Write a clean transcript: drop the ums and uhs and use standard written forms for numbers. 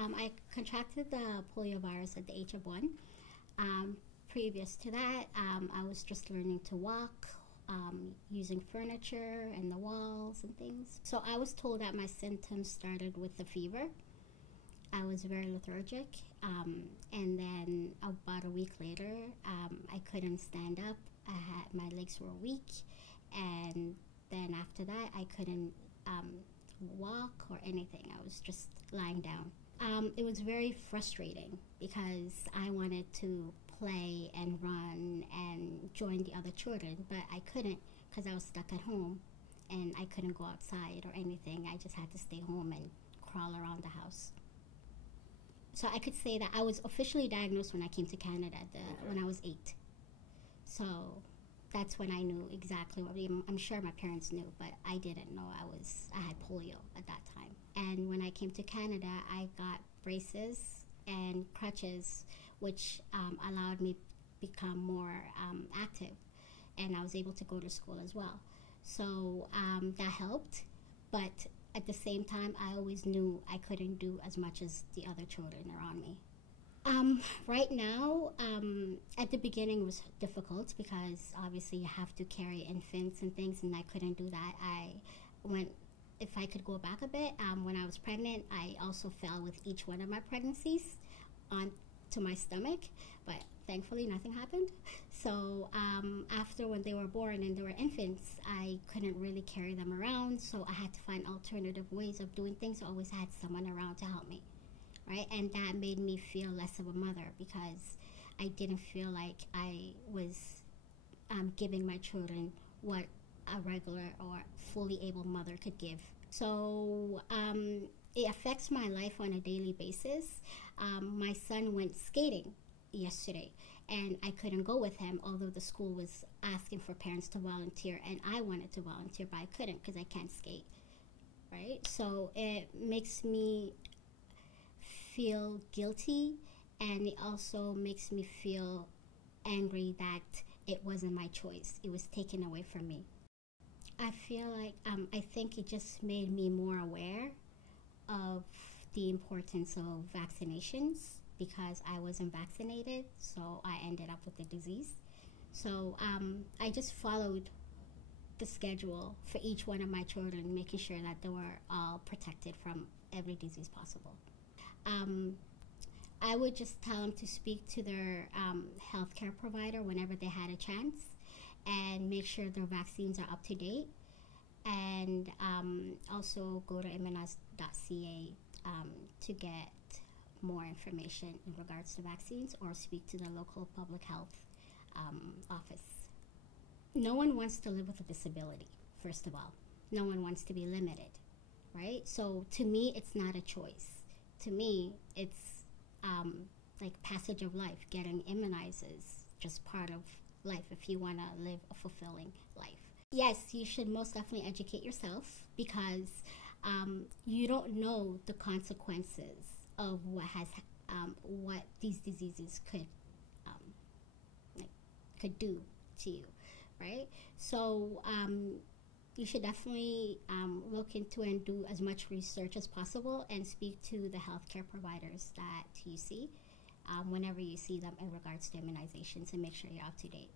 I contracted the polio virus at the age of 1. Previous to that, I was just learning to walk, using furniture and the walls and things. So I was told that my symptoms started with the fever. I was very lethargic, and then about a week later, I couldn't stand up. My legs were weak, and then after that, I couldn't walk or anything. I was just lying down. It was very frustrating because I wanted to play and run and join the other children, but I couldn't because I was stuck at home and I couldn't go outside or anything. I just had to stay home and crawl around the house. So I could say that I was officially diagnosed when I came to Canada when I was 8. So that's when I knew exactly what. I'm sure my parents knew, but I didn't know I had polio at that time. And when I came to Canada, I got braces and crutches, which allowed me to become more active, and I was able to go to school as well. So that helped, but at the same time, I always knew I couldn't do as much as the other children around me. Right now, at the beginning it was difficult because obviously you have to carry infants and things, and I couldn't do that. If I could go back a bit, when I was pregnant, I also fell with each one of my pregnancies onto my stomach, but thankfully nothing happened. So after when they were born and they were infants, I couldn't really carry them around, so I had to find alternative ways of doing things. I always had someone around to help me, right? And that made me feel less of a mother because I didn't feel like I was giving my children what a regular or fully able mother could give. So it affects my life on a daily basis. My son went skating yesterday and I couldn't go with him, although the school was asking for parents to volunteer, and I wanted to volunteer, but I couldn't because I can't skate, right? So it makes me feel guilty, and it also makes me feel angry that it wasn't my choice. It was taken away from me. I feel like I think it just made me more aware of the importance of vaccinations because I wasn't vaccinated, so I ended up with the disease. So I just followed the schedule for each one of my children, making sure that they were all protected from every disease possible. I would just tell them to speak to their healthcare provider whenever they had a chance, and make sure their vaccines are up to date, and also go to immunize.ca to get more information in regards to vaccines, or speak to the local public health office. No one wants to live with a disability, first of all. No one wants to be limited, right? So to me, it's not a choice. To me, it's like passage of life. Getting immunized is just part of life if you want to live a fulfilling life. Yes, you should most definitely educate yourself because you don't know the consequences of what these diseases could do to you, right? So you should definitely look into and do as much research as possible and speak to the healthcare providers that you see whenever you see them in regards to immunizations, and make sure you're up to date.